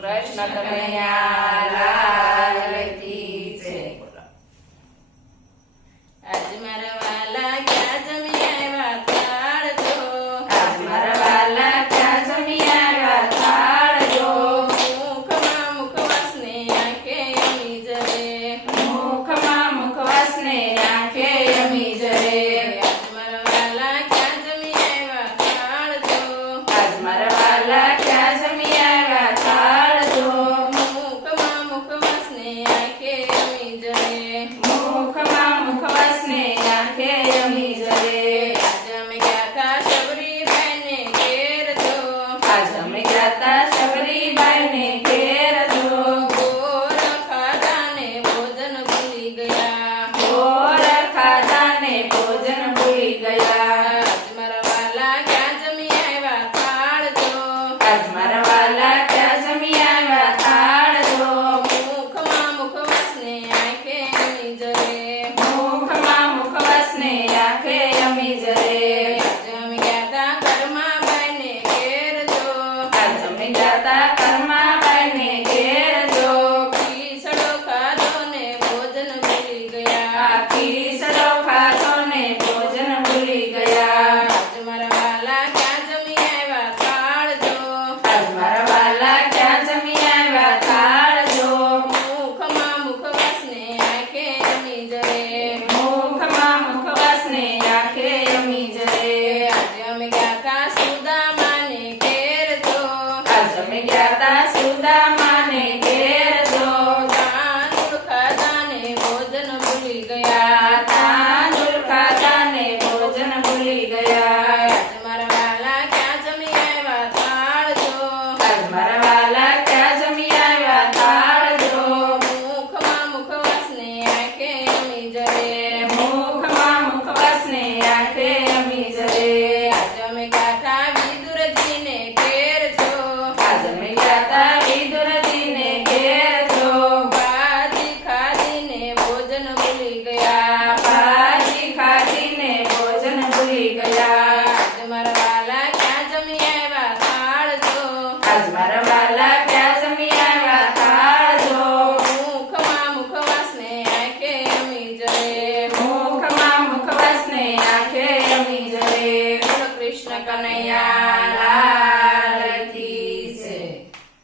કૃષ્ણ કનૈયા લાલ કી જય. આજ મારા વાલા ક્યાં જમી આવ્યા થાળજો, આજ મારા વાલા ક્યાં જમી આવ્યા થાળજો. મુખમાં મુખવાસને આંખે અમી જરે, મુખમાં મુખવાસને આંખે અમી જરે. આજ મારા વાલા ક્યાં જમી આવ્યા થાળજો, આજ મારા વાલા ક્યાં જમી આવ્યા થાળજો. મુખમાં મુખવાસને આંખે અમી જરે, મુખમાં મુખવાસને આંખે અમી જરે. આજ અમે ગયા તા શબરીબાઈને ઘેર જો, આજ અમે ગયા તા શબરીબાઈને ઘેર જો. ગોર ખાધાને ભોજન ભૂલી ગયા, ગોર ખાધાને ભોજન ભૂલી ગયા. આજ મારા વાલા ક્યાં જમી આવ્યા થાળજો, આજ મારા વાલા ક્યાં જમી આવ્યા થાળજો. મુખમાં મુખવાસને આંખે અમી જરે, મુખમાં મુખવાસને આંખે અમી જરે. આજ અમે ગયા તા કરમાબાઈને ઘેર જો, આજ અમે ગયા તા કરમાબાઈને ઘેર જો. ખીચડો ખાધો ને ભોજન ભૂલી ગયા, ખીચડો ખાધો ને ભોજન ભૂલી ગયા. આજ મારા વાલા ક્યાં જમી આવ્યા થાળજો, આજ મારા વાલા ક્યાં જમી આવ્યા થાળજો. મુખમાં મુખવાસને આંખે અમી જરે, મુખમાં મુખવાસને આંખે અમી જરે. આજે અમે ગયા તા સુદામાને ઘેર જો, આજ અમે ગયા તા સુદામા